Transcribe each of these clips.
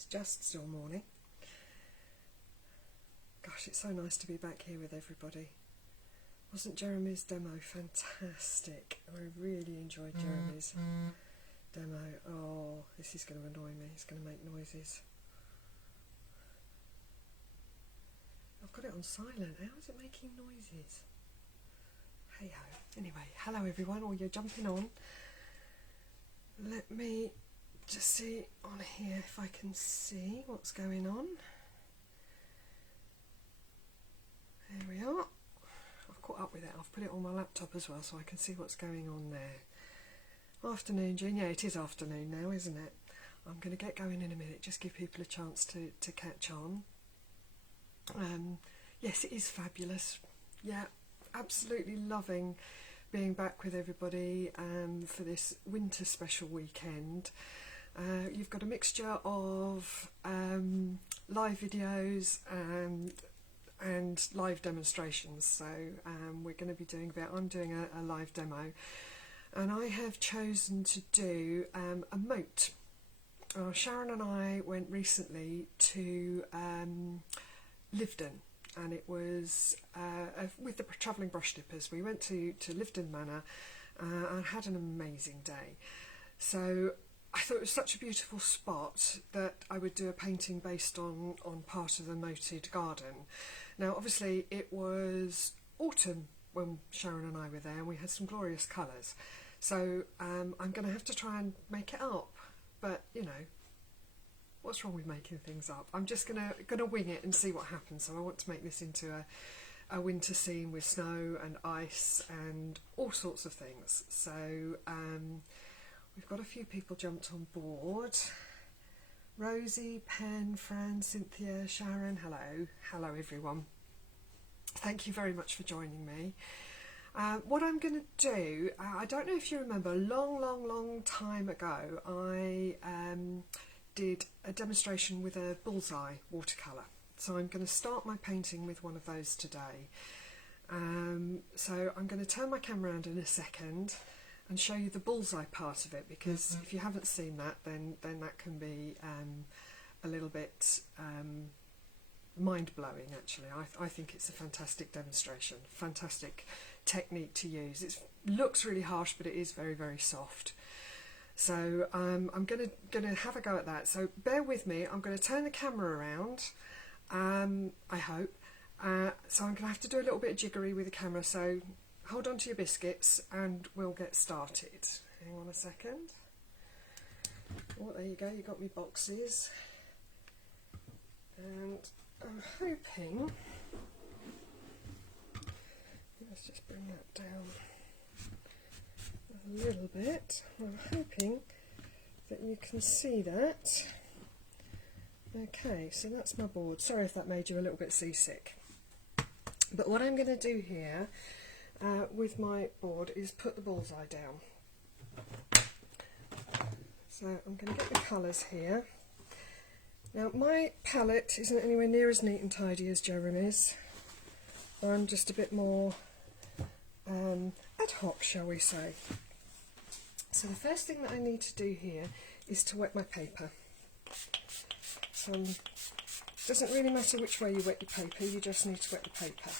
It's just still morning. Gosh, it's so nice to be back here with everybody. Wasn't Jeremy's demo fantastic? I really enjoyed Jeremy's demo. Oh, this is going to annoy me. He's going to make noises. I've got it on silent. How is it making noises? Hey ho. Anyway, hello everyone, or you're jumping on. Let me just see on here if I can see what's going on. There we are. I've caught up with it. I've put it on my laptop as well so I can see what's going on there. Afternoon, Jean. Yeah, it is afternoon now, isn't it? I'm going to get going in a minute, just give people a chance to catch on. Yes, it is fabulous. Yeah, absolutely loving being back with everybody for this winter special weekend. You've got a mixture of live videos and live demonstrations, so we're going to be doing I'm doing a live demo, and I have chosen to do a moat. Sharon and I went recently to Lyveden, and it was with the travelling brush dippers. We went to Lyveden Manor and had an amazing day. So I thought it was such a beautiful spot that I would do a painting based on part of the moated garden. Now obviously it was autumn when Sharon and I were there, and we had some glorious colours. So I'm going to have to try and make it up, but you know, what's wrong with making things up? I'm just gonna wing it and see what happens. So I want to make this into a winter scene with snow and ice and all sorts of things. So we've got a few people jumped on board. Rosie, Pen, Fran, Cynthia, Sharon, hello everyone. Thank you very much for joining me. What I'm going to do, I don't know if you remember, a long time ago I did a demonstration with a bullseye watercolour. So I'm going to start my painting with one of those today. So I'm going to turn my camera around in a second and show you the bullseye part of it, because if you haven't seen that, then that can be a little bit mind-blowing actually. I think it's a fantastic demonstration, fantastic technique to use. It looks really harsh, but it is very soft. So I'm gonna have a go at that. So bear with me. I'm going to turn the camera around. I hope. So I'm going to have to do a little bit of jiggery with the camera. So hold on to your biscuits, and we'll get started. Hang on a second. Oh, there you go. You got me boxes, and I'm hoping. Let's just bring that down a little bit. I'm hoping that you can see that. Okay, so that's my board. Sorry if that made you a little bit seasick. But what I'm going to do here with my board is put the bullseye down. So I'm going to get the colours here. Now my palette isn't anywhere near as neat and tidy as Jeremy's. I'm just a bit more ad hoc, shall we say. So the first thing that I need to do here is to wet my paper. Doesn't really matter which way you wet your paper, you just need to wet the paper.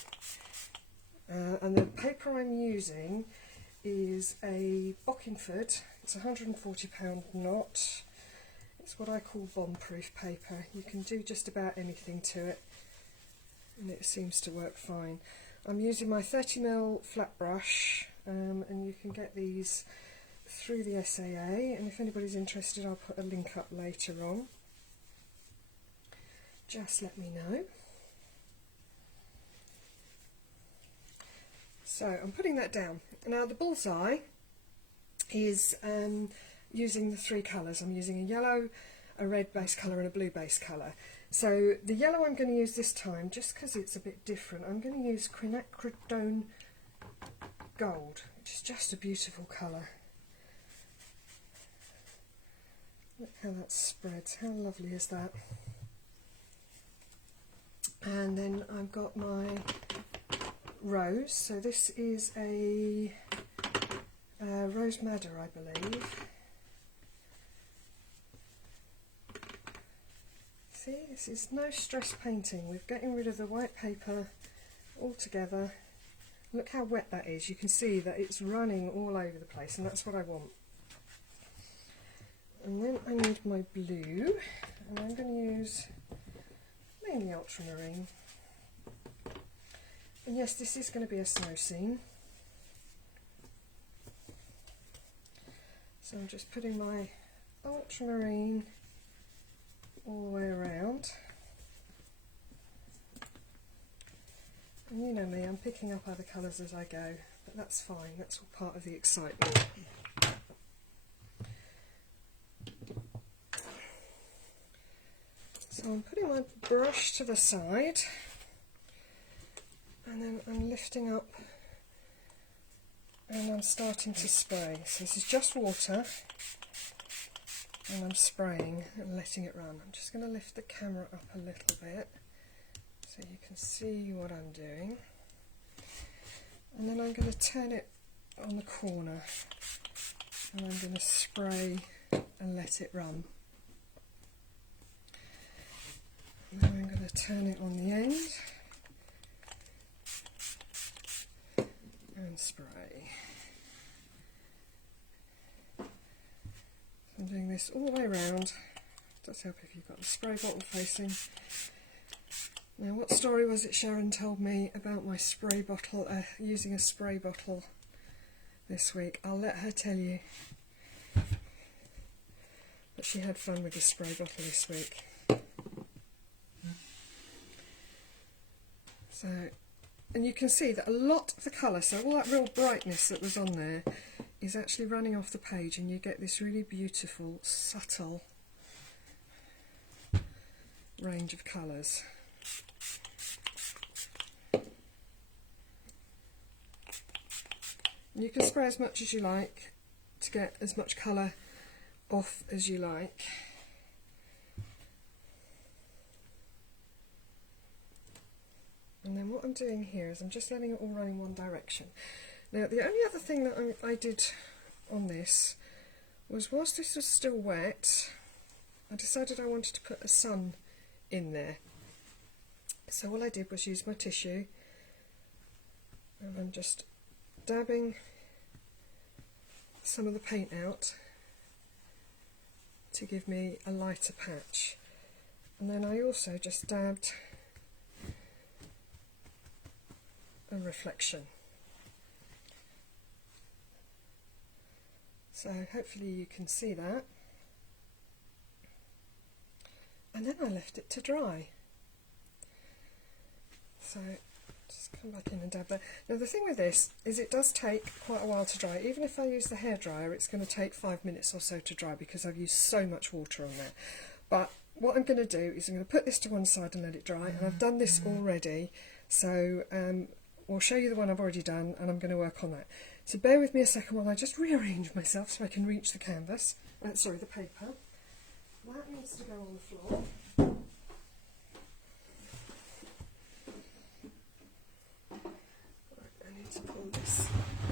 And the paper I'm using is a Bockingford. It's a £140 knot. It's what I call bomb-proof paper. You can do just about anything to it, and it seems to work fine. I'm using my 30mm flat brush, and you can get these through the SAA, and if anybody's interested I'll put a link up later on. Just let me know. So I'm putting that down. Now the bullseye is using the three colours. I'm using a yellow, a red base colour and a blue base colour. So the yellow I'm going to use this time, just because it's a bit different, I'm going to use quinacridone gold, which is just a beautiful colour. Look how that spreads, how lovely is that? And then I've got my rose, so this is a rose madder, I believe. See, this is no stress painting. We're getting rid of the white paper altogether. Look how wet that is. You can see that it's running all over the place, and that's what I want. And then I need my blue, and I'm going to use mainly ultramarine. And yes, this is going to be a snow scene. So I'm just putting my ultramarine all the way around. And you know me, I'm picking up other colours as I go, but that's fine, that's all part of the excitement. So I'm putting my brush to the side, and then I'm lifting up and I'm starting to spray. So this is just water, and I'm spraying and letting it run. I'm just going to lift the camera up a little bit so you can see what I'm doing. And then I'm going to turn it on the corner, and I'm going to spray and let it run. And then I'm going to turn it on the end and spray. I'm doing this all the way around. It does help if you've got the spray bottle facing. Now, what story was it Sharon told me about my spray bottle, using a spray bottle this week? I'll let her tell you. But she had fun with the spray bottle this week. So, and you can see that a lot of the colour, so all that real brightness that was on there, is actually running off the page, and you get this really beautiful, subtle range of colours. And you can spray as much as you like to get as much colour off as you like. And then what I'm doing here is I'm just letting it all run in one direction. Now, the only other thing that I did on this was, whilst this was still wet, I decided I wanted to put a sun in there. So all I did was use my tissue, and I'm just dabbing some of the paint out to give me a lighter patch. And then I also just dabbed a reflection. So hopefully you can see that. And then I left it to dry. So just come back in and dab that. Now the thing with this is it does take quite a while to dry. Even if I use the hairdryer, it's going to take 5 minutes or so to dry because I've used so much water on there. But what I'm going to do is I'm going to put this to one side and let it dry. And I've done this already, so I'll show you the one I've already done, and I'm going to work on that. So bear with me a second while I just rearrange myself so I can reach the canvas. Sorry, the paper. That needs to go on the floor. Right, I need to pull this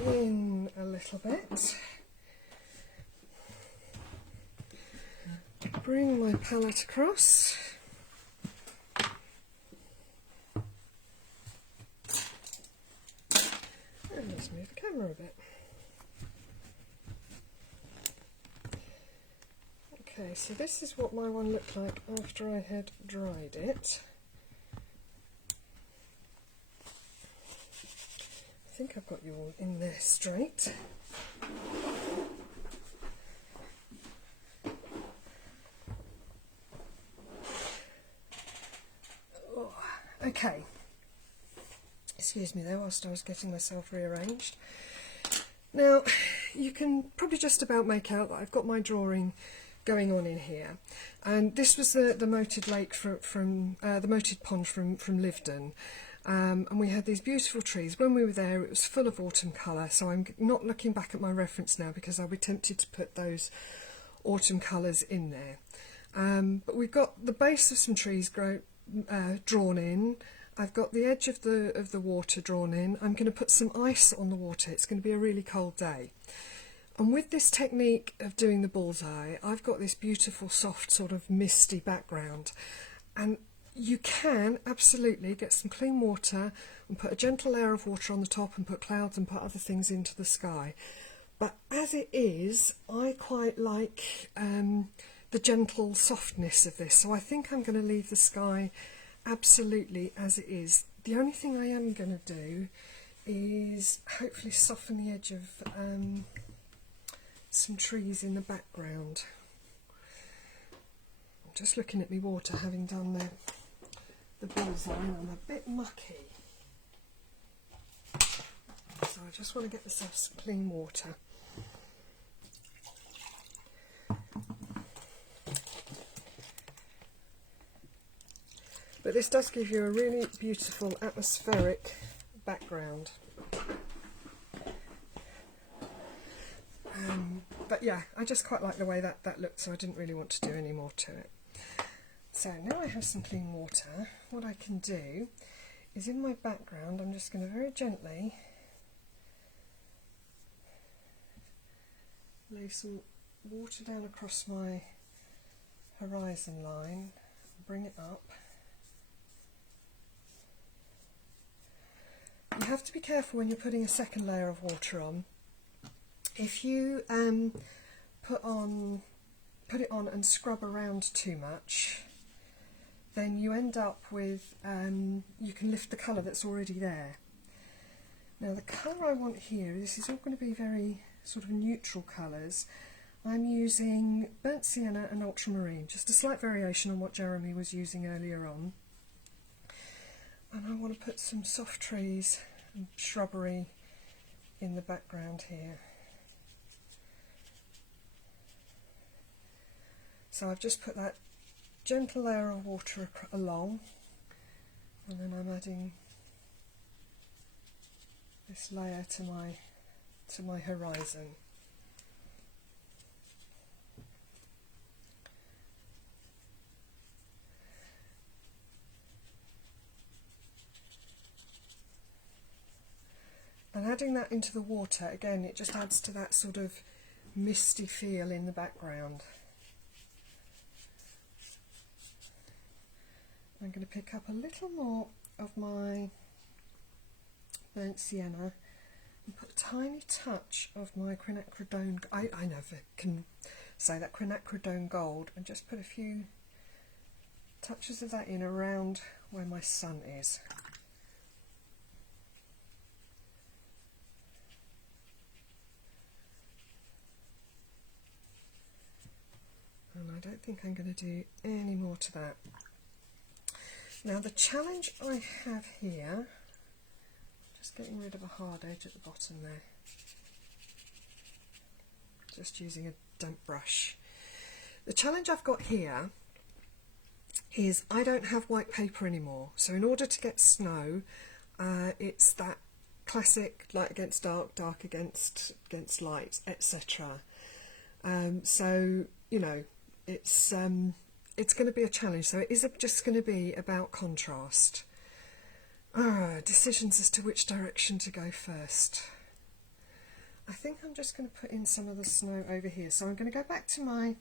in a little bit. Bring my palette across. And let's move the camera a bit. Okay, so this is what my one looked like after I had dried it. I think I've got you all in there straight. Oh, okay. Excuse me there whilst I was getting myself rearranged. Now, you can probably just about make out that I've got my drawing going on in here, and this was the moated lake from the moated pond from Lyveden, and we had these beautiful trees. When we were there, it was full of autumn colour, so I'm not looking back at my reference now because I'll be tempted to put those autumn colours in there. But we've got the base of some trees drawn in. I've got the edge of the water drawn in. I'm going to put some ice on the water. It's going to be a really cold day. And with this technique of doing the bullseye, I've got this beautiful, soft, sort of misty background. And you can absolutely get some clean water and put a gentle layer of water on the top and put clouds and put other things into the sky. But as it is, I quite like the gentle softness of this. So I think I'm going to leave the sky absolutely as it is. The only thing I am going to do is hopefully soften the edge of some trees in the background. I'm just looking at my water, having done the bullseye, and I'm a bit mucky. So I just want to get myself some clean water. But this does give you a really beautiful atmospheric background. But yeah, I just quite like the way that looked, so I didn't really want to do any more to it. So now I have some clean water, what I can do is in my background I'm just going to very gently lay some water down across my horizon line, bring it up. You have to be careful when you're putting a second layer of water on. If you put it on and scrub around too much, then you end up with, you can lift the colour that's already there. Now the colour I want here, this is all going to be very sort of neutral colours. I'm using burnt sienna and ultramarine, just a slight variation on what Jeremy was using earlier on. And I want to put some soft trees and shrubbery in the background here. So I've just put that gentle layer of water along, and then I'm adding this layer to my horizon. And adding that into the water, again, it just adds to that sort of misty feel in the background. I'm going to pick up a little more of my burnt sienna and put a tiny touch of my quinacridone, I never can say that, quinacridone gold, and just put a few touches of that in around where my sun is. And I don't think I'm going to do any more to that. Now the challenge I have here, just getting rid of a hard edge at the bottom there, just using a damp brush. The challenge I've got here is I don't have white paper anymore, so in order to get snow, it's that classic light against dark, dark against light, etc. So you know, it's going to be a challenge, so it is just going to be about contrast. Decisions as to which direction to go first. I think I'm just going to put in some of the snow over here. So I'm going to go back to my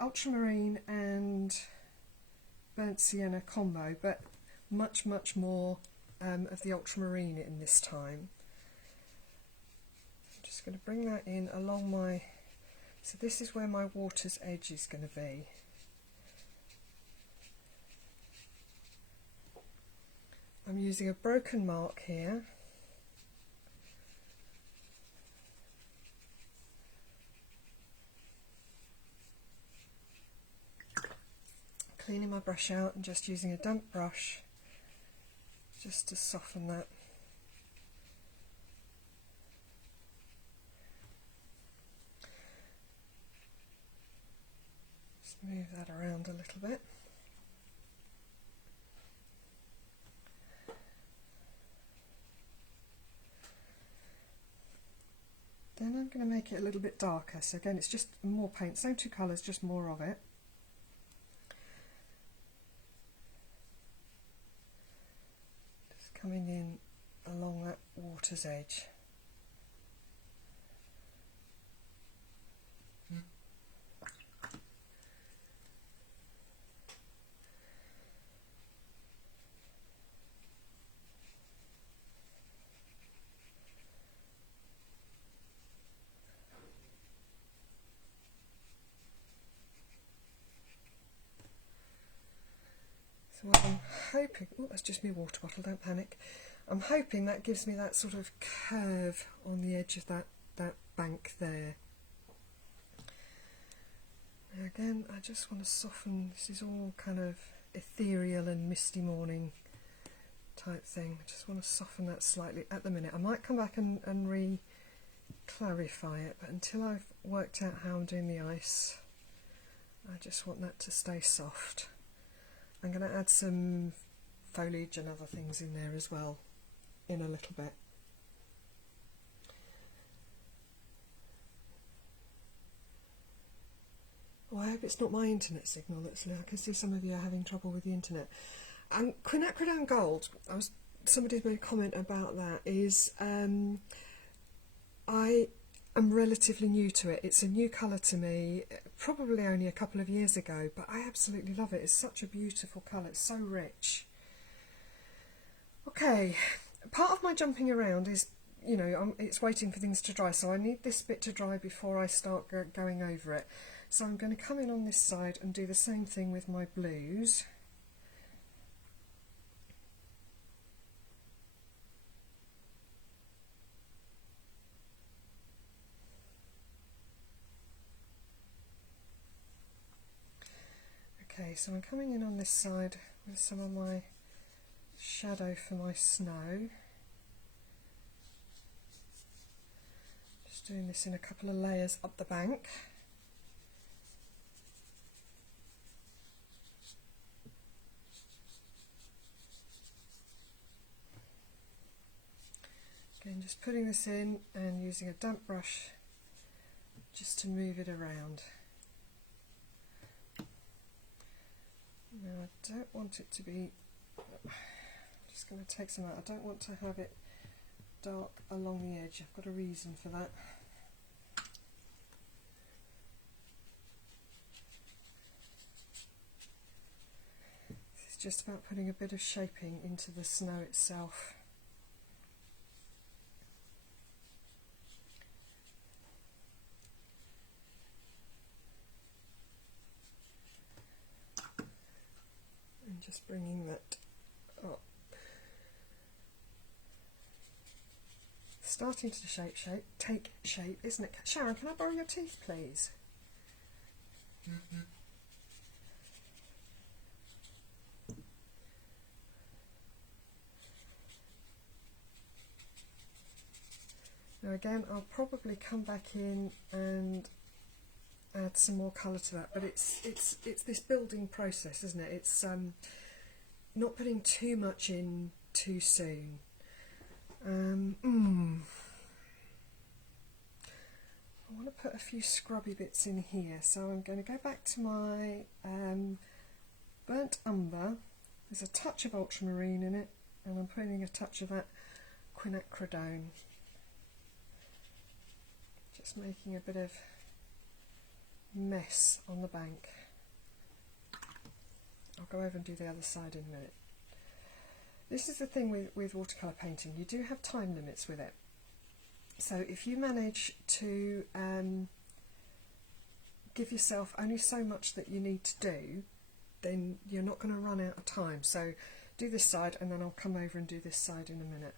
ultramarine and burnt sienna combo, but much more of the ultramarine in this time. I'm just going to bring that in along my, so this is where my water's edge is going to be. I'm using a broken mark here. Cleaning my brush out and just using a damp brush just to soften that. Just move that around a little bit. Then I'm going to make it a little bit darker, so again it's just more paint, same two colours, just more of it. Just coming in along that water's edge. So I'm hoping, oh, that's just my water bottle, don't panic. I'm hoping that gives me that sort of curve on the edge of that bank there. Now again, I just want to soften, this is all kind of ethereal and misty morning type thing. I just want to soften that slightly at the minute. I might come back and re-clarify it, but until I've worked out how I'm doing the ice, I just want that to stay soft. I'm going to add some foliage and other things in there as well in a little bit. Oh, I hope it's not my internet signal that's low. I can see some of you are having trouble with the internet. Quinacridone Gold, somebody made a comment about that, is I am relatively new to it. It's a new colour to me, probably only a couple of years ago, but I absolutely love it. It's such a beautiful colour, it's so rich. Okay, part of my jumping around is, you know, it's waiting for things to dry, so I need this bit to dry before I start going over it. So I'm going to come in on this side and do the same thing with my blues. Okay, so I'm coming in on this side with some of my shadow for my snow. Just doing this in a couple of layers up the bank. Again, just putting this in and using a damp brush just to move it around. Now I don't want it to be, I'm just going to take some out, I don't want to have it dark along the edge, I've got a reason for that. This is just about putting a bit of shaping into the snow itself. And just bringing that up. Starting to take shape, isn't it? Sharon, can I borrow your teeth, please? Now again, I'll probably come back in and add some more colour to that, but it's this building process, isn't it? It's not putting too much in too soon. I want to put a few scrubby bits in here, so I'm going to go back to my burnt umber. There's a touch of ultramarine in it, and I'm putting a touch of that quinacridone. Just making a bit of mess on the bank. I'll go over and do the other side in a minute. This is the thing with watercolour painting, you do have time limits with it. So if you manage to give yourself only so much that you need to do, then you're not going to run out of time. So do this side and then I'll come over and do this side in a minute.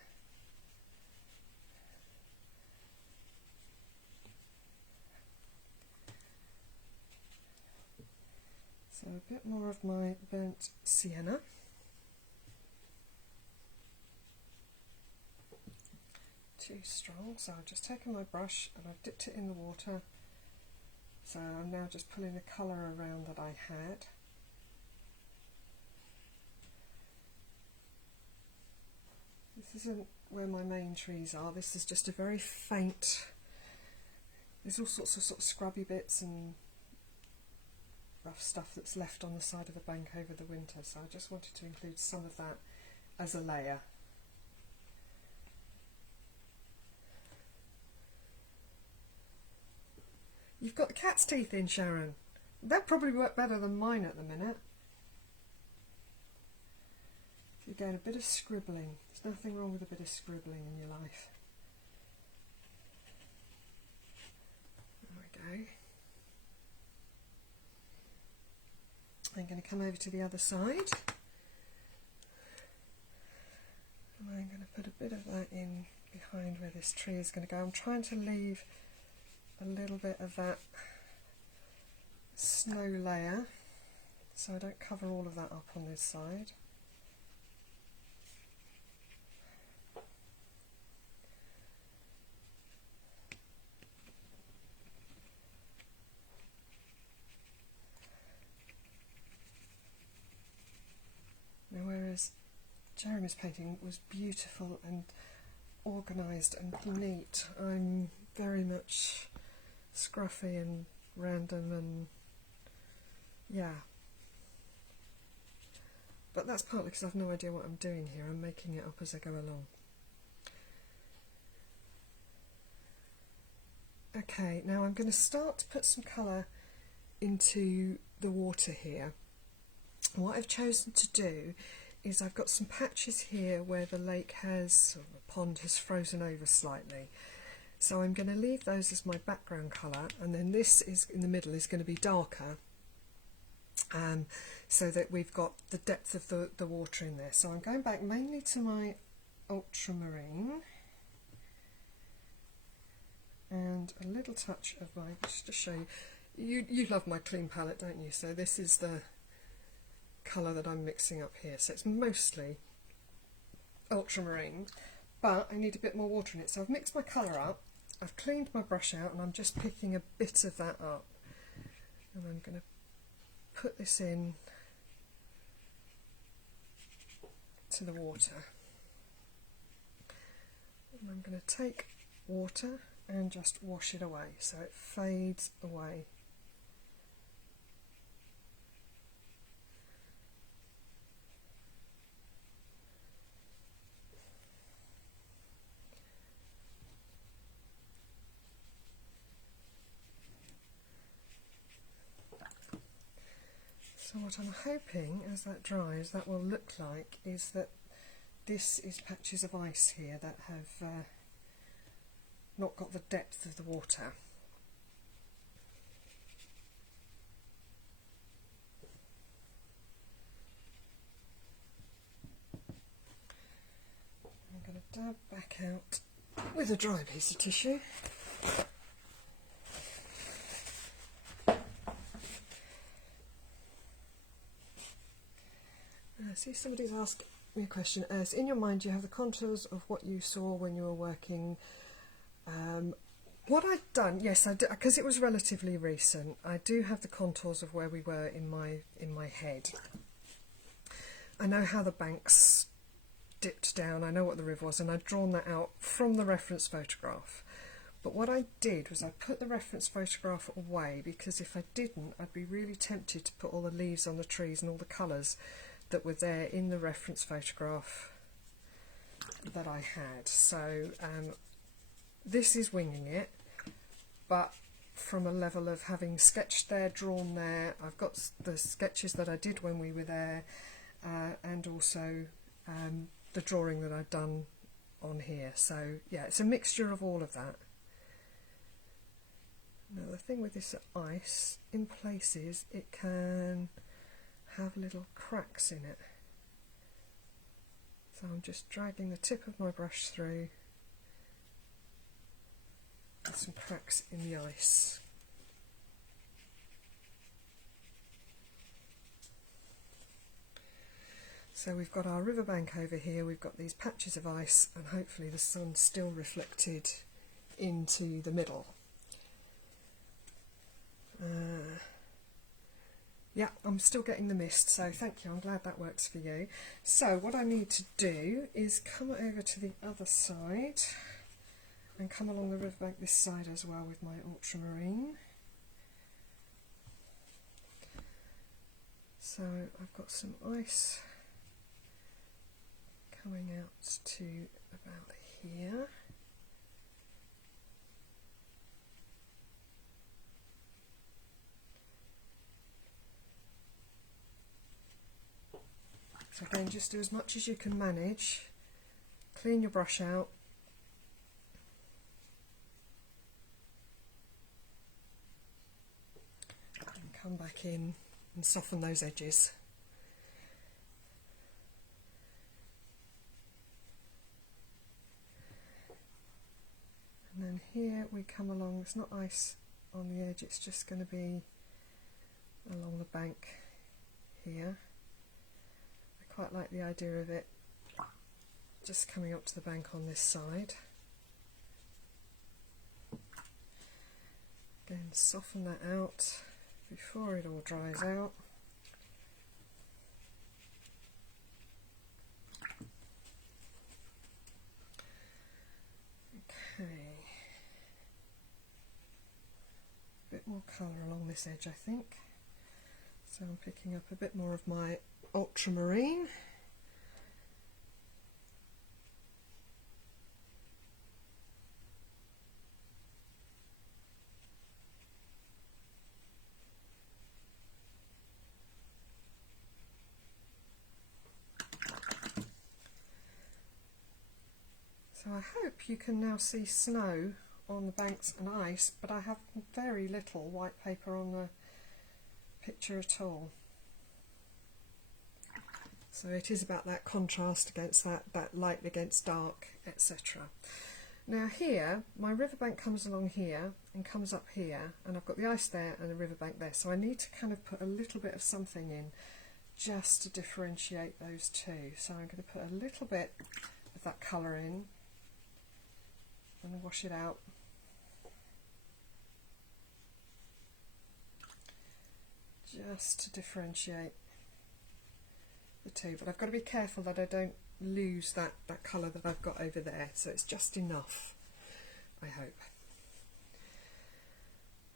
So a bit more of my burnt sienna. Too strong, so I've just taken my brush and I've dipped it in the water. So I'm now just pulling the colour around that I had. This isn't where my main trees are, this is just a very faint, there's all sorts of scrubby bits and rough stuff that's left on the side of the bank over the winter, so I just wanted to include some of that as a layer. You've got the cat's teeth in, Sharon. They'll probably work better than mine at the minute. Again, a bit of scribbling. There's nothing wrong with a bit of scribbling in your life. There we go. I'm going to come over to the other side. I'm going to put a bit of that in behind where this tree is going to go. I'm trying to leave a little bit of that snow layer so I don't cover all of that up on this side. Now whereas Jeremy's painting was beautiful and organised and neat, I'm very much scruffy and random and yeah. But that's partly because I've no idea what I'm doing here. I'm making it up as I go along. Okay, now I'm going to start to put some colour into the water here. What I've chosen to do is I've got some patches here where the lake has, or the pond has frozen over slightly. So I'm going to leave those as my background colour, and then this is in the middle is going to be darker, so that we've got the depth of the water in there. So I'm going back mainly to my ultramarine and a little touch of my, just to show you, you love my clean palette, don't you? So this is the colour that I'm mixing up here. So it's mostly ultramarine, but I need a bit more water in it. So I've mixed my colour up, I've cleaned my brush out, and I'm just picking a bit of that up. And I'm going to put this in to the water. And I'm going to take water and just wash it away so it fades away. So what I'm hoping as that dries that will look like is that this is patches of ice here that have not got the depth of the water. I'm going to dab back out with a dry piece of tissue. See, somebody's asked me a question. As in your mind, you have the contours of what you saw when you were working. What I'd done, yes, I did, because it was relatively recent. I do have the contours of where we were in my head. I know how the banks dipped down. I know what the river was, and I'd drawn that out from the reference photograph. But what I did was I put the reference photograph away, because if I didn't, I'd be really tempted to put all the leaves on the trees and all the colours that were there in the reference photograph that I had. So this is winging it, but from a level of having sketched there, drawn there. I've got the sketches that I did when we were there, and also the drawing that I've done on here. So yeah, it's a mixture of all of that. Now the thing with this ice, in places it can have little cracks in it. So I'm just dragging the tip of my brush through. There's some cracks in the ice. So we've got our riverbank over here, we've got these patches of ice, and hopefully the sun's still reflected into the middle. Yeah, I'm still getting the mist, so thank you, I'm glad that works for you. So what I need to do is come over to the other side and come along the riverbank this side as well with my ultramarine. So I've got some ice coming out to about here. So again, just do as much as you can manage. Clean your brush out. And come back in and soften those edges. from here we come along, it's not ice on the edge, it's just going to be along the bank here. I quite like the idea of it just coming up to the bank on this side. Again, soften that out before it all dries out. Okay, a bit more colour along this edge I think. So I'm picking up a bit more of my ultramarine. So I hope you can now see snow on the banks and ice, but I have very little white paper on the picture at all. So it is about that contrast against that light against dark, etc. Now here, my riverbank comes along here and comes up here, and I've got the ice there and the riverbank there, so I need to kind of put a little bit of something in just to differentiate those two. So I'm going to put a little bit of that colour in and wash it out. Just to differentiate the two, but I've got to be careful that I don't lose that colour that I've got over there, so it's just enough, I hope.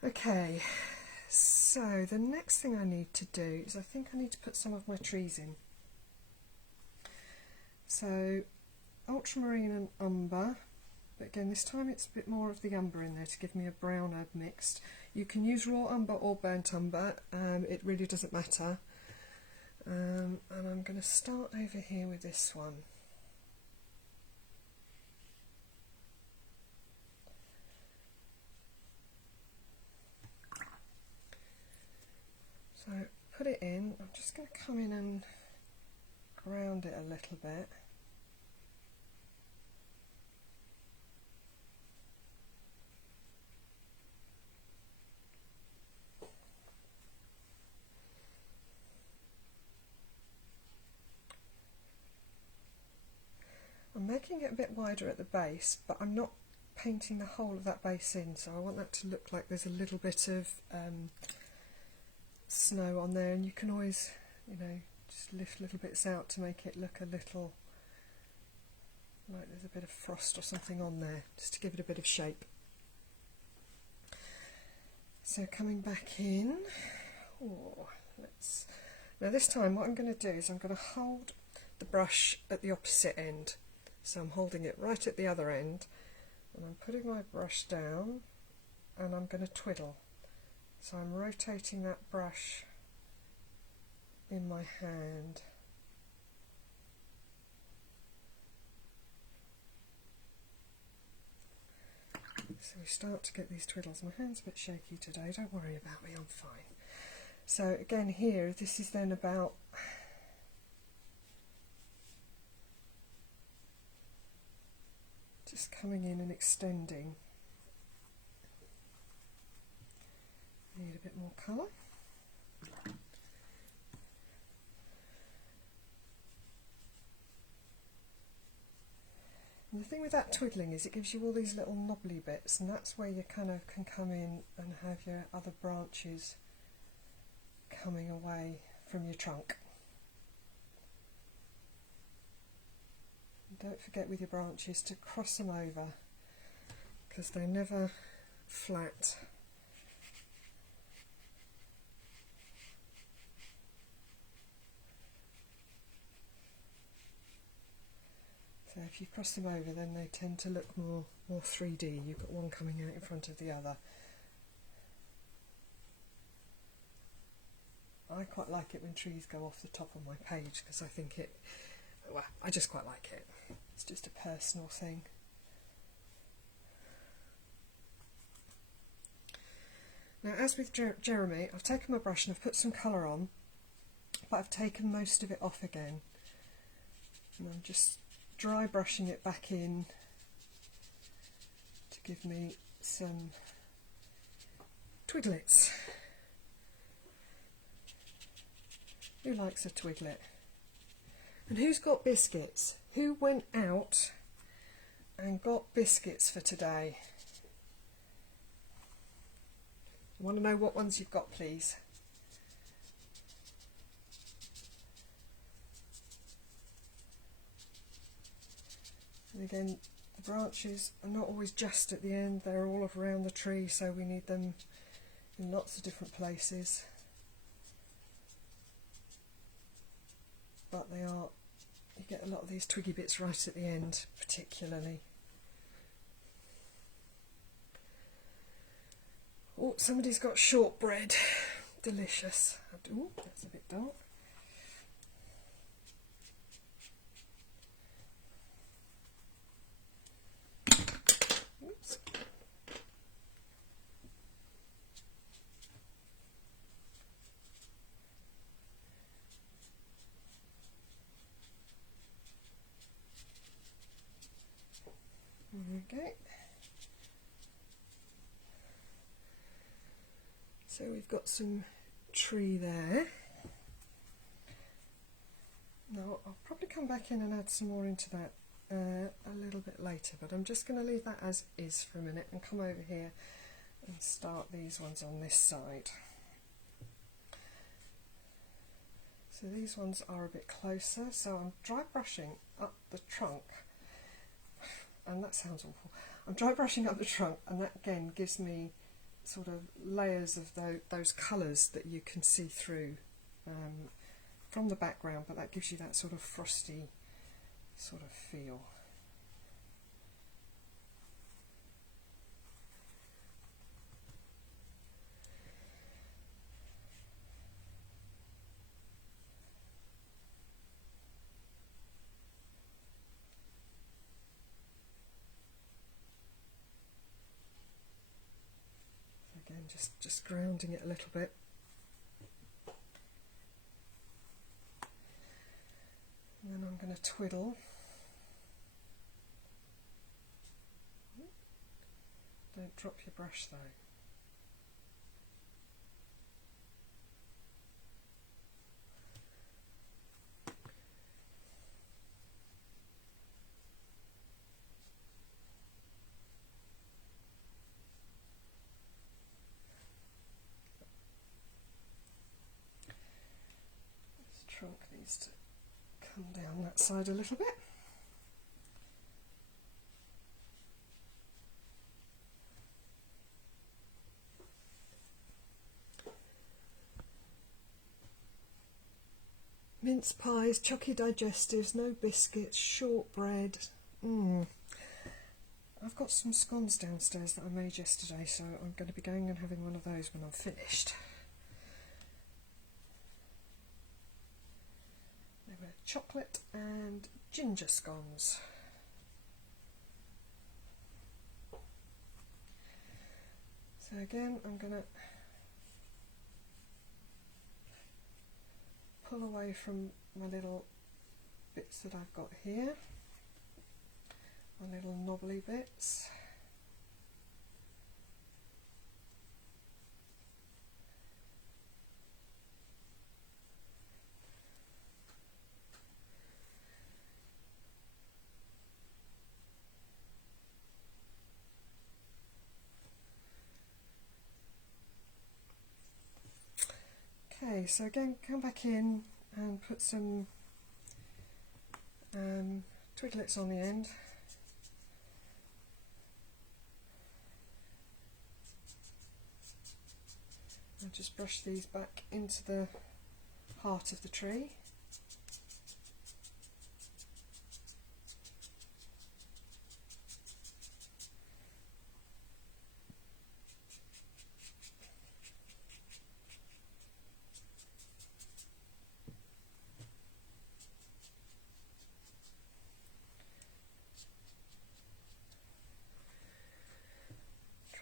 Okay, so the next thing I need to do is I think I need to put some of my trees in. So ultramarine and umber, but again this time it's a bit more of the umber in there to give me a brown herb mixed. You can use raw umber or burnt umber, it really doesn't matter. And I'm going to start over here with this one. So put it in, I'm just going to come in and ground it a little bit. I'm making it a bit wider at the base, but I'm not painting the whole of that base in, so I want that to look like there's a little bit of snow on there, and you can always, you know, just lift little bits out to make it look a little like there's a bit of frost or something on there, just to give it a bit of shape. So coming back in, now this time what I'm going to do is I'm going to hold the brush at the opposite end. So I'm holding it right at the other end, and I'm putting my brush down and I'm going to twiddle. So I'm rotating that brush in my hand. So we start to get these twiddles. My hand's a bit shaky today, don't worry about me, I'm fine. So again here, this is then about just coming in and extending. Need a bit more colour. And the thing with that twiddling is it gives you all these little knobbly bits, and that's where you kind of can come in and have your other branches coming away from your trunk. Don't forget with your branches to cross them over, because they're never flat. So if you cross them over, then they tend to look more 3D. You've got one coming out in front of the other. I quite like it when trees go off the top of my page, because I think it, well, I just quite like it. It's just a personal thing. Now, as with Jeremy, I've taken my brush and I've put some colour on, but I've taken most of it off again. And I'm just dry brushing it back in to give me some twiglets. Who likes a twiglet? And who's got biscuits? Who went out and got biscuits for today? I want to know what ones you've got, please. And again, the branches are not always just at the end, they're all around the tree, so we need them in lots of different places. But they are, you get a lot of these twiggy bits right at the end, particularly. Oh, somebody's got shortbread. Delicious. Oh, that's a bit dark. Oops. Okay. So we've got some tree there. Now I'll probably come back in and add some more into that a little bit later, but I'm just going to leave that as is for a minute and come over here and start these ones on this side. So these ones are a bit closer, so I'm dry brushing up the trunk, and that sounds awful. I'm dry brushing up the trunk, and that again gives me sort of layers of those colours that you can see through from the background, but that gives you that sort of frosty sort of feel. Again, just grounding it a little bit. And then I'm going to twiddle. Don't drop your brush though. This trunk needs to come down that side a little bit. Mince pies, chalky digestives, no biscuits, shortbread. I've got some scones downstairs that I made yesterday, so I'm going to be going and having one of those when I'm finished. They were chocolate and ginger scones. So again, I'm going to pull away from my little bits that I've got here, my little knobbly bits. Okay, so again, come back in and put some twiglets on the end. And just brush these back into the heart of the tree.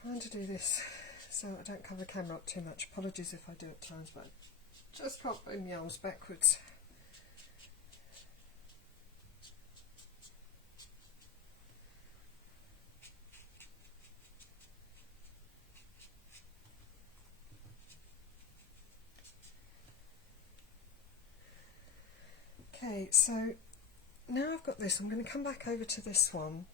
Trying to do this so I don't cover the camera up too much. Apologies if I do at times, but I just can't bring my arms backwards. Okay, so now I've got this, I'm going to come back over to this one.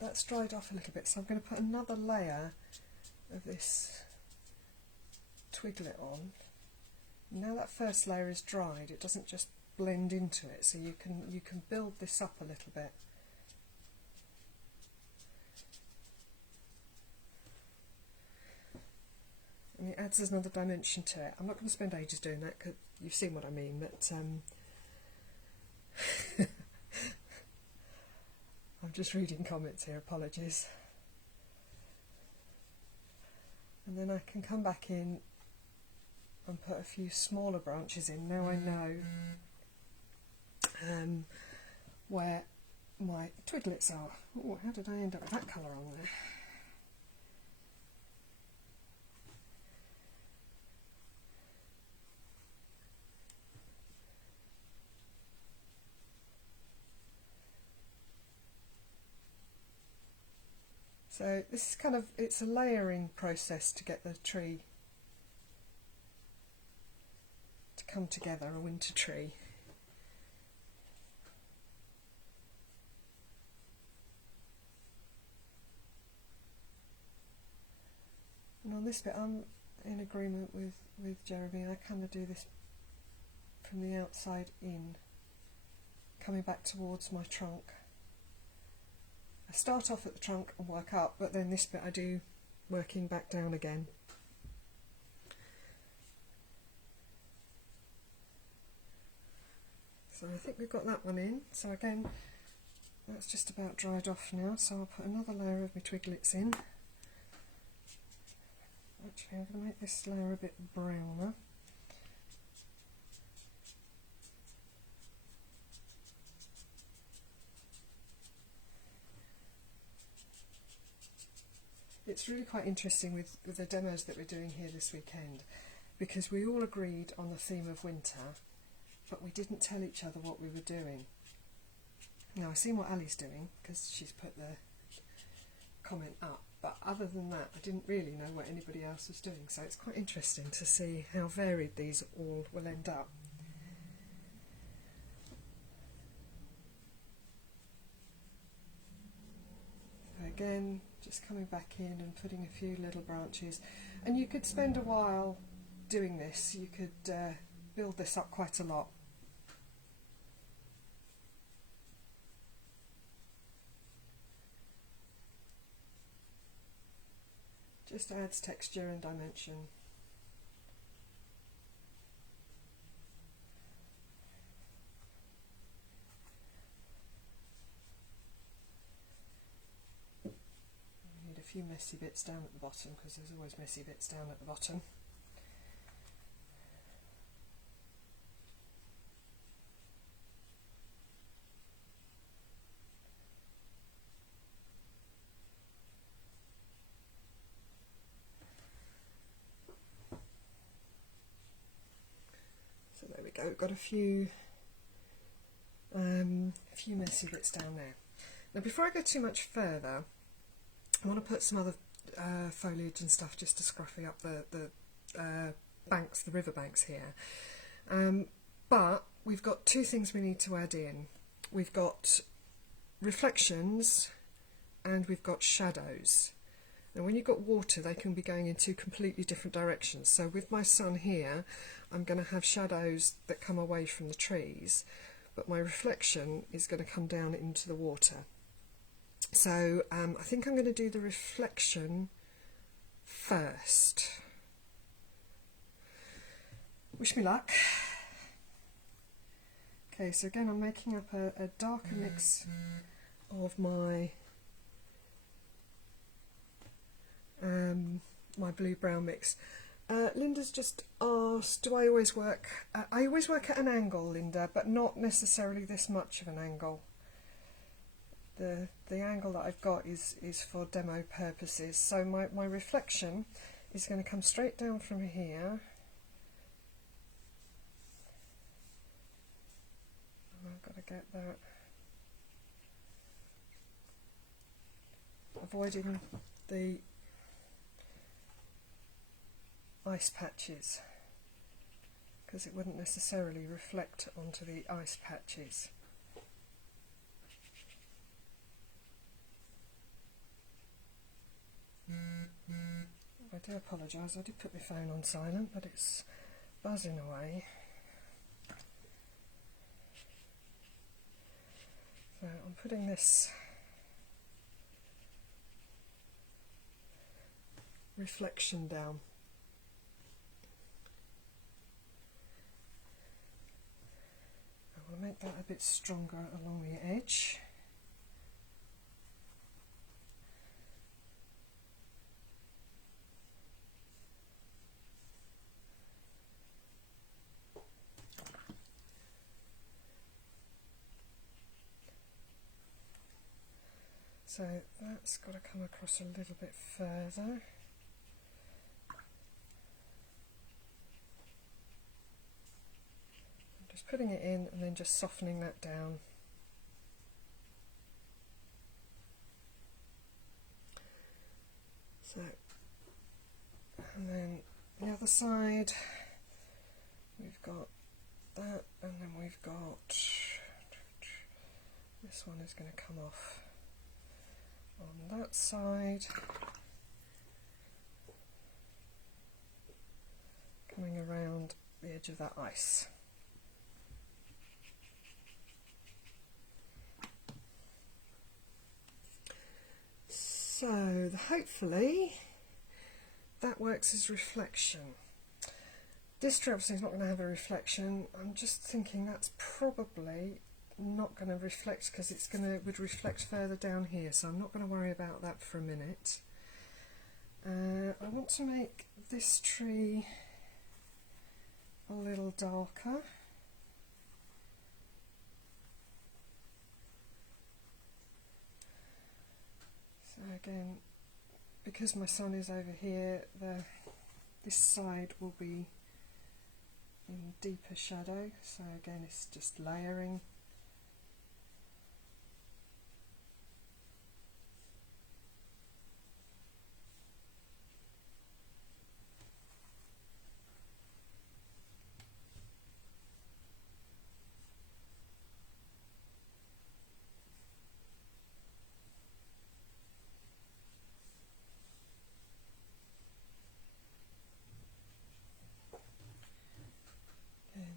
That's dried off a little bit, so I'm going to put another layer of this twiglet on. Now that first layer is dried, it doesn't just blend into it, so you can build this up a little bit. And it adds another dimension to it. I'm not going to spend ages doing that because you've seen what I mean, but I'm just reading comments here, apologies. And then I can come back in and put a few smaller branches in. Now I know where my twiglets are. Oh, how did I end up with that colour on there? So this is kind of, it's a layering process to get the tree to come together, a winter tree. And on this bit I'm in agreement with Jeremy. I kind of do this from the outside in, coming back towards my trunk. I start off at the trunk and work up, but then this bit I do working back down again. So I think we've got that one in. So again, that's just about dried off now, so I'll put another layer of my twiglets in. Actually, I'm going to make this layer a bit browner. It's really quite interesting with the demos that we're doing here this weekend, because we all agreed on the theme of winter, but we didn't tell each other what we were doing. Now I've seen what Ali's doing, because she's put the comment up, but other than that I didn't really know what anybody else was doing, so it's quite interesting to see how varied these all will end up. So again, just coming back in and putting a few little branches, and you could spend a while doing this. You could build this up quite a lot. Just adds texture and dimension. A few messy bits down at the bottom, because there's always messy bits down at the bottom. So there we go, we've got a few messy bits down there. Now before I go too much further, I want to put some other foliage and stuff just to scruffy up the banks, the river banks here. But we've got two things we need to add in. We've got reflections and we've got shadows. Now when you've got water, they can be going in two completely different directions. So with my sun here, I'm going to have shadows that come away from the trees, but my reflection is going to come down into the water. So I think I'm going to do the reflection first. Wish me luck. Okay, so again I'm making up a darker mix of my my blue-brown mix. Linda's just asked, do I always work? I always work at an angle, Linda, but not necessarily this much of an angle. The angle that I've got is for demo purposes. So my reflection is going to come straight down from here. And I've got to get that. Avoiding the ice patches. because it wouldn't necessarily reflect onto the ice patches. I do apologise, I did put my phone on silent, but it's buzzing away. So I'm putting this reflection down. I want to make that a bit stronger along the edge. So that's got to come across a little bit further. I'm just putting it in and then just softening that down. So, and then the other side, we've got that, and then we've got, this one is going to come off on that side, coming around the edge of that ice. So hopefully that works as reflection. This tree obviously is not going to have a reflection. I'm just thinking that's probably not going to reflect because it's would reflect further down here, so I'm not going to worry about that for a minute. I want to make this tree a little darker. So again, because my sun is over here, this side will be in deeper shadow, so again it's just layering.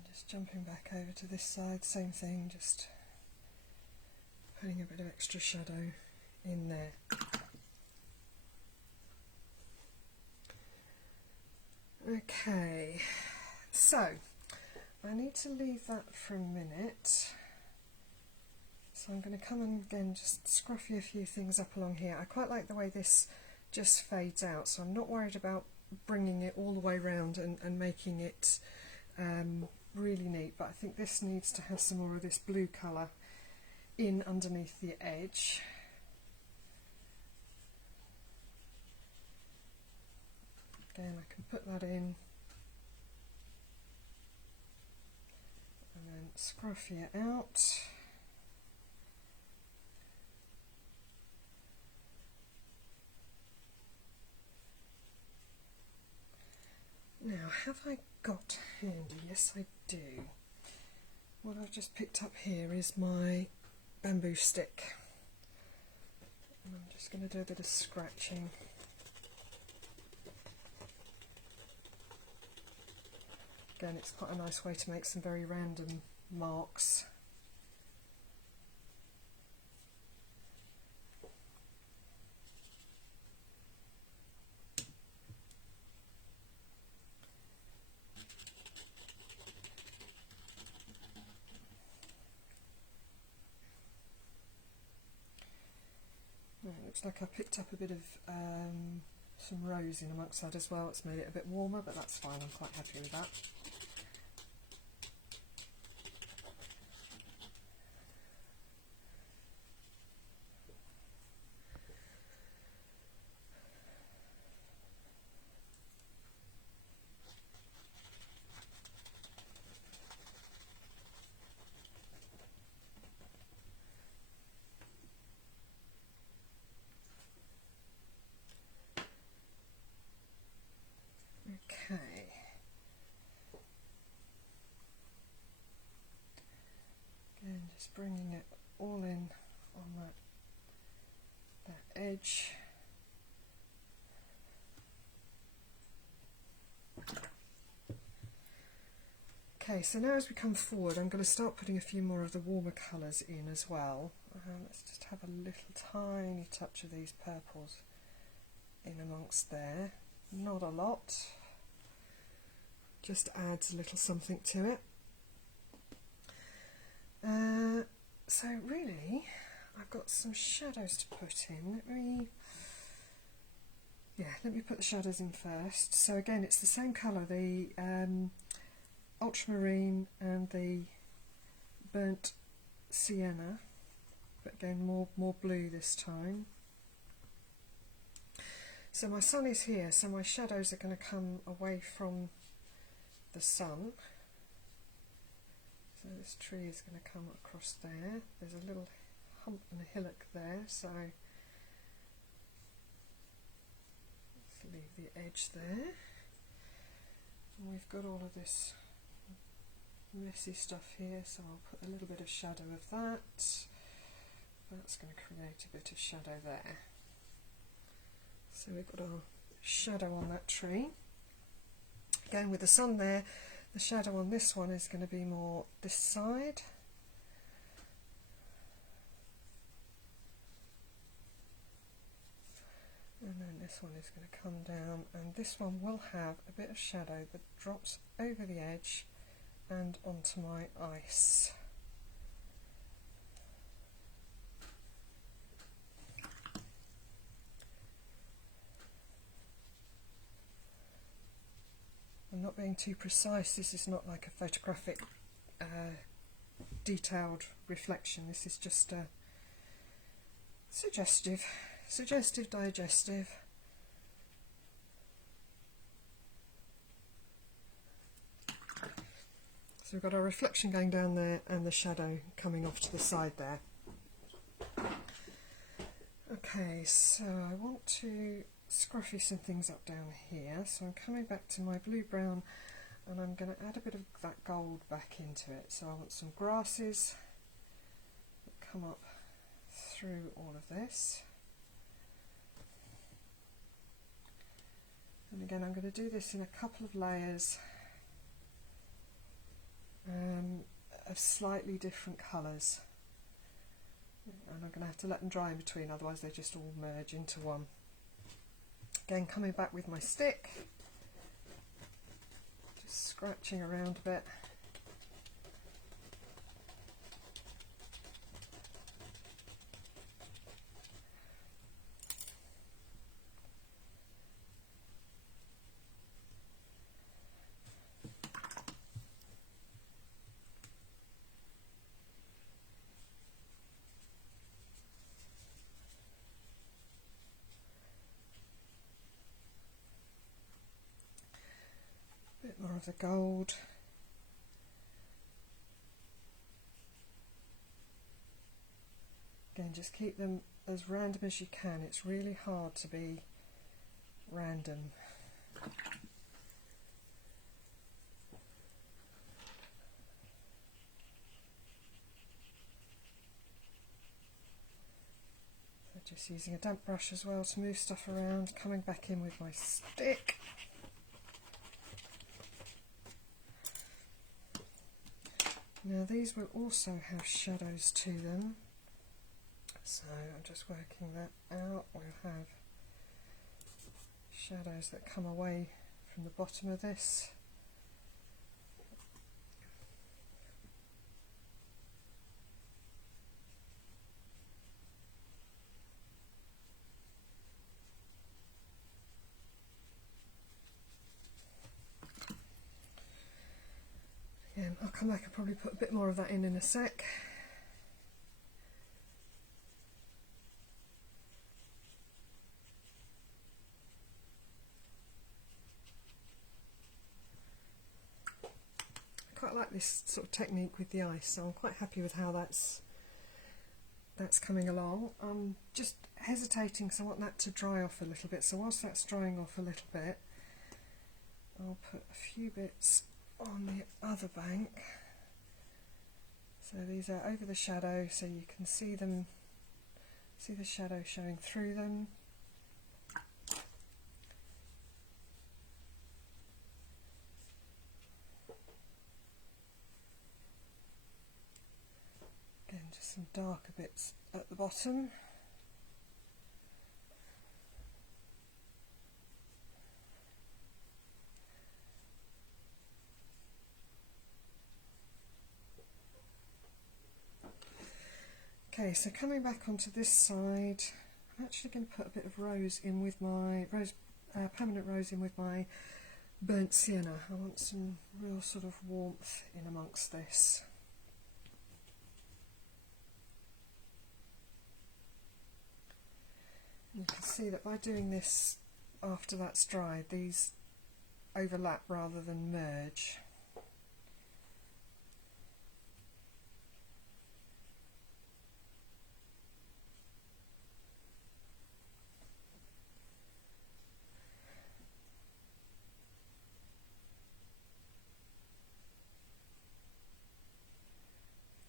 Just jumping back over to this side, same thing, just putting a bit of extra shadow in there. Okay, so I need to leave that for a minute, so I'm going to come and again just scruffy a few things up along here. I quite like the way this just fades out, so I'm not worried about bringing it all the way round and making it really neat, but I think this needs to have some more of this blue colour in underneath the edge. Again, I can put that in and then scruffy it out. Now, have I got handy? Yes, I do. What I've just picked up here is my bamboo stick. And I'm just going to do a bit of scratching. Again, it's quite a nice way to make some very random marks. It looks like I picked up a bit of some rose in amongst that as well. It's made it a bit warmer, but that's fine, I'm quite happy with that. Okay, Just bringing it all in on that edge. Okay, so now as we come forward, I'm going to start putting a few more of the warmer colours in as well. Let's just have a little tiny touch of these purples in amongst there. Not a lot, just adds a little something to it. So really, I've got some shadows to put in. Let me put the shadows in first. So again, it's the same colour, the ultramarine and the burnt sienna, but again more blue this time. So my sun is here, so my shadows are going to come away from the sun. So this tree is going to come across there. There's a little hump and a hillock there, so let's leave the edge there. And we've got all of this messy stuff here, so I'll put a little bit of shadow of that. That's going to create a bit of shadow there. So we've got our shadow on that tree. Again, with the sun there, the shadow on this one is going to be more this side. And then this one is going to come down, and this one will have a bit of shadow that drops over the edge and onto my ice. I'm not being too precise, this is not like a photographic detailed reflection, this is just a suggestive, digestive. So we've got our reflection going down there and the shadow coming off to the side there. Okay, so I want to scruffy some things up down here, so I'm coming back to my blue brown and I'm going to add a bit of that gold back into it. So I want some grasses that come up through all of this, and again I'm going to do this in a couple of layers of slightly different colours, and I'm going to have to let them dry in between, otherwise they just all merge into one. Again, coming back with my stick, just scratching around a bit. Bit more of the gold. Again, just keep them as random as you can. It's really hard to be random. So just using a damp brush as well to move stuff around, coming back in with my stick. Now these will also have shadows to them, so I'm just working that out. We'll have shadows that come away from the bottom of this. Again, I'll come back and probably put a bit more of that in a sec. I quite like this sort of technique with the ice, so I'm quite happy with how that's coming along. I'm just hesitating, so I want that to dry off a little bit. So whilst that's drying off a little bit, I'll put a few bits on the other bank. So these are over the shadow, so you can see them, see the shadow showing through them. Again, just some darker bits at the bottom. Okay, so coming back onto this side, I'm actually going to put a bit of rose in with my permanent rose in with my burnt sienna. I want some real sort of warmth in amongst this. You can see that by doing this after that's dried, these overlap rather than merge.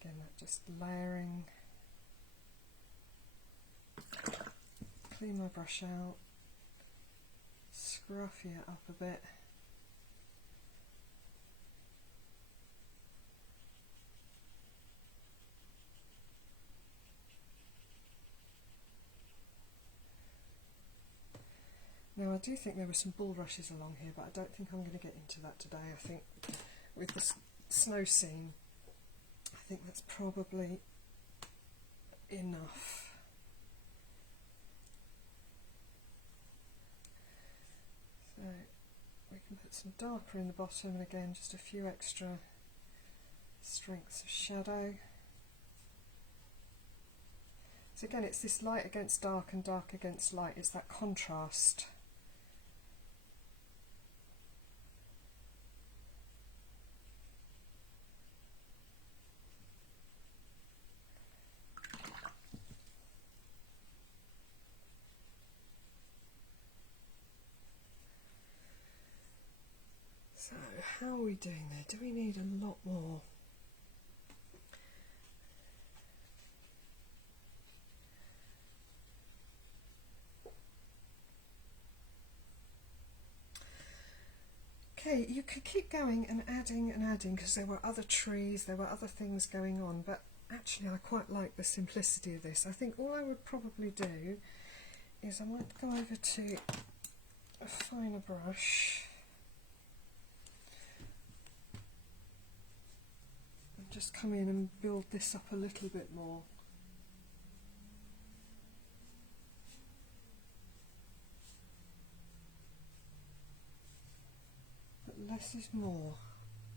Again, that just layering. Clean my brush out, scruffy it up a bit. Now I do think there were some bulrushes along here, but I don't think I'm going to get into that today. I think with the snow scene, I think that's probably enough. So we can put some darker in the bottom, and again just a few extra strengths of shadow. So again, it's this light against dark and dark against light, it's that contrast. So how are we doing there? Do we need a lot more? Okay, you could keep going and adding because there were other trees, there were other things going on, but actually I quite like the simplicity of this. I think all I would probably do is I might go over to a finer brush and just come in and build this up a little bit more. But less is more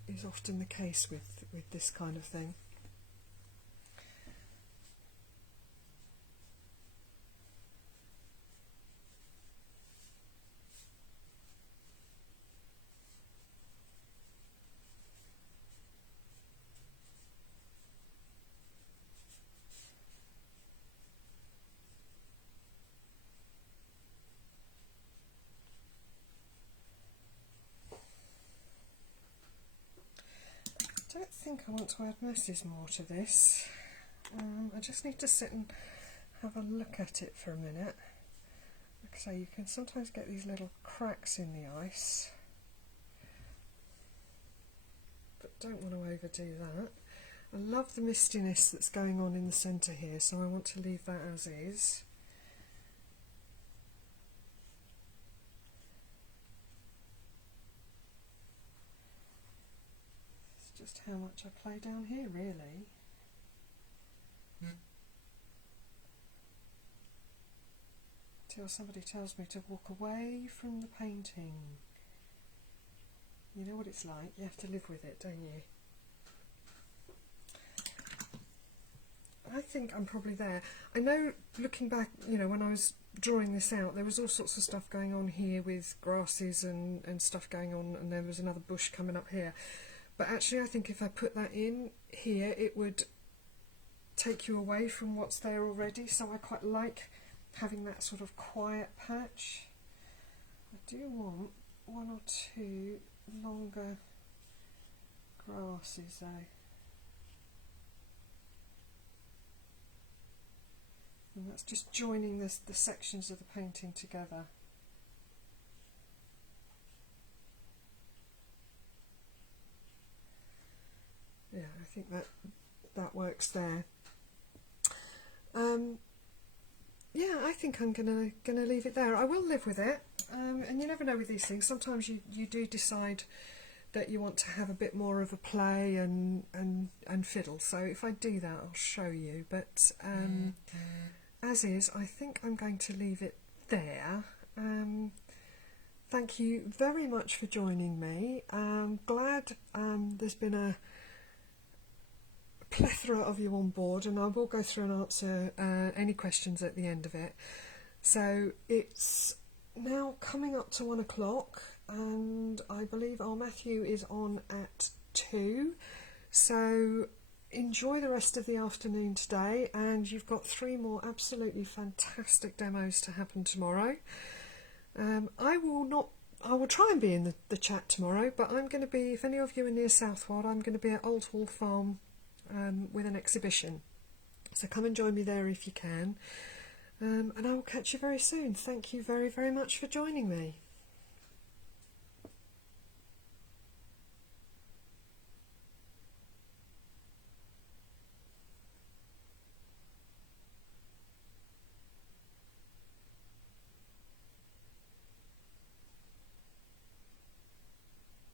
is often the case with this kind of thing. I don't think I want to add masses more to this. I just need to sit and have a look at it for a minute. Like I say, you can sometimes get these little cracks in the ice, but don't want to overdo that. I love the mistiness that's going on in the centre here, so I want to leave that as is. Just how much I play down here, really. Till somebody tells me to walk away from the painting. You know what it's like, you have to live with it, don't you? I think I'm probably there. I know, looking back, you know, when I was drawing this out, there was all sorts of stuff going on here with grasses and stuff going on, and there was another bush coming up here. But actually I think if I put that in here, it would take you away from what's there already, so I quite like having that sort of quiet patch. I do want one or two longer grasses though. And that's just joining the sections of the painting together. Yeah, I think that works there. Yeah, I think I'm gonna leave it there. I will live with it, and you never know with these things. Sometimes you do decide that you want to have a bit more of a play and fiddle. So if I do that, I'll show you. But as is, I think I'm going to leave it there. Thank you very much for joining me. I'm glad there's been a plethora of you on board, and I will go through and answer any questions at the end of it. So it's now coming up to 1 o'clock, and I believe our Matthew is on at 2. So enjoy the rest of the afternoon today, and you've got 3 more absolutely fantastic demos to happen tomorrow. I will try and be in the chat tomorrow, but I'm going to be, if any of you are near Southwold, I'm going to be at Old Hall Farm with an exhibition. So come and join me there if you can. And I will catch you very soon. Thank you very, very much for joining me.